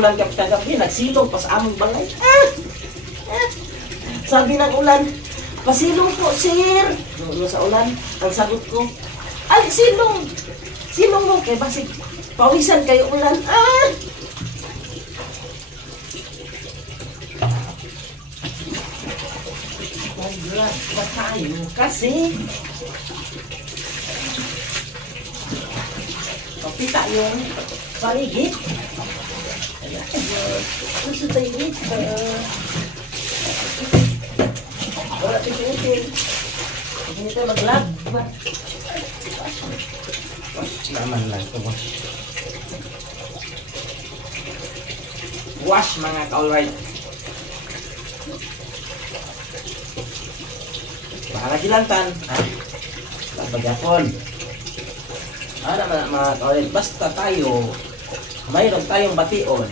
ulan kagabi, nagsilong pa sa among balay. Sabi ng ulan, pasilong po, sir. Ano sa ulan? Ang sagot ko, ay, silong. Silong mo, kay basig pawisan kayo ulan. Maglas pa tayo kasi papita yung paligid. Gusto tayo dito. Wala titin. Hindi tayo mag-lab. Wash naman lang ito. Wash mga ka-alright. Para gilantan. Bagapon. Mga ka-alright. Basta tayo, mayroon tayong bation.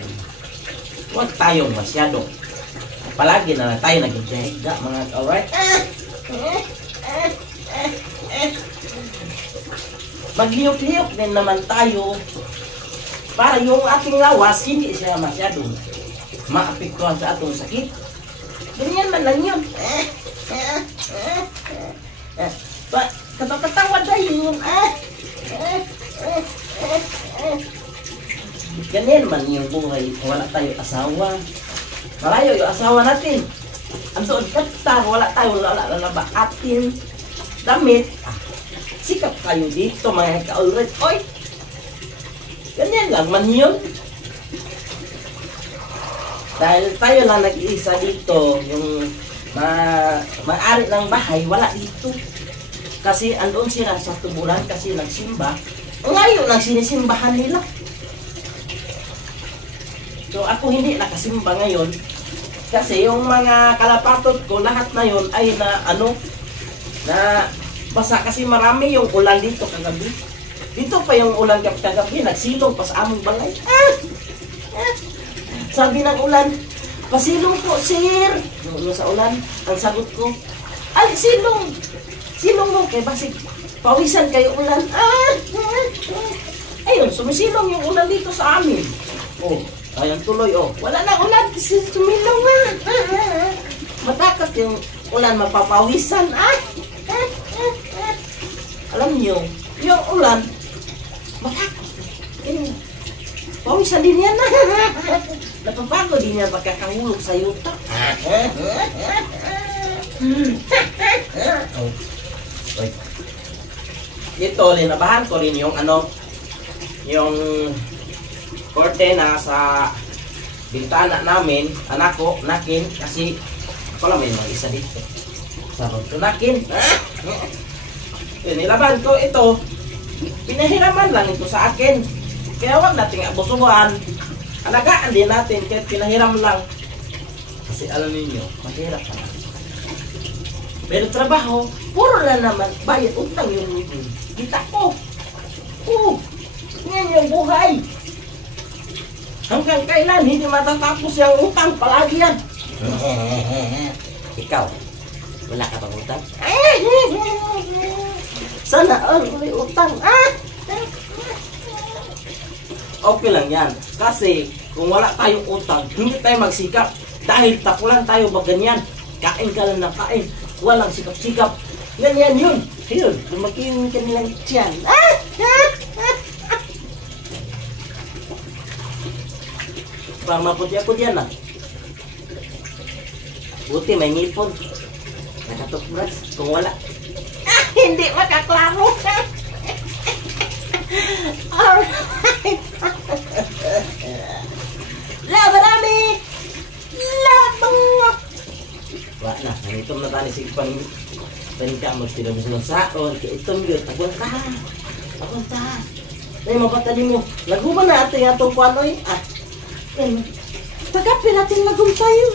Huwag tayong masyado. Palagi na lang tayo nag-jega mga ka-alright. Magliyok-liyok din naman tayo para yung ating lawas hindi siya masyado maapektuhan sa atong sakit. Ganyan man lang yun. Katatawa tayo yun. Ganyan man yung buhay. Wala tayo asawa. Malayo yung asawa natin. Andoon kata, wala tayo lalaba atin. Damit. Sikap kayo dito mga ka-alright. Oy! Ganyan lang man yun. Dahil tayo lang nag-iisa dito, yung may-ari ng bahay, wala dito. Kasi andoon sila sa tuburan kasi nagsimba. Ngayon ang sinisimbahan nila. So ako hindi nakasimba ngayon. Kasi yung mga kalapatot ko, lahat na yun ay na basa kasi marami yung ulan dito kagabi. Dito pa yung ulan kagabi, nagsilong pa sa among balay. Sabi ng ulan, pasilong po, sir. Ano sa ulan? Ang sagot ko, ay, silong. Silong mo, kay basig pawisan kayo ulan. Ayun, sumisilong yung ulan dito sa amin. Oh, ayan tuloy, oh. Wala na ulan, sumilong na. Matakas yung ulan, mapapawisan. Alam nyo, yung ulan, matakas. Pawisan din yan. Napapago din yan pagkakahulog sa yuta. Ito, linabahan ko rin yung yung kortena sa bintana namin, nakin, kasi ako lang may mga isa dito. Sarap ko nakin. Nilaban ko ito, pinahiraman lang ito sa akin. Kaya huwag nating abusuhan. Alagaan din natin kahit pinahiram lang. Kasi alam niyo, mahirap na. Pero trabaho, puro na naman, bayad utang yung kita ko. Yan yung buhay. Hanggang kailan hindi matatapos yung utang, palagi yan. Ikaw, wala ka bang utang? Sana all may utang. Okay lang yan. Kasi kung wala tayong utang, hindi tayo magsikap. Dahil tapulan tayo ba ganyan? Kain ka lang na kain. Walang sikap-sikap. Ganyan yun. Yun, lumaki yung kanilang tiyan. Parang maputi ako diyan Buti may ngipon. Nakatupbrush. Kung wala, hindi makaklaro. Alright. Laban namin! Labang! Wala na. Nanitom na tani sige pang ka magtinong sa saon. Itong yun. Agwanta. Ay, mapatali mo. Laguman na ating atong kuanoy. Tagapin natin lagum tayo.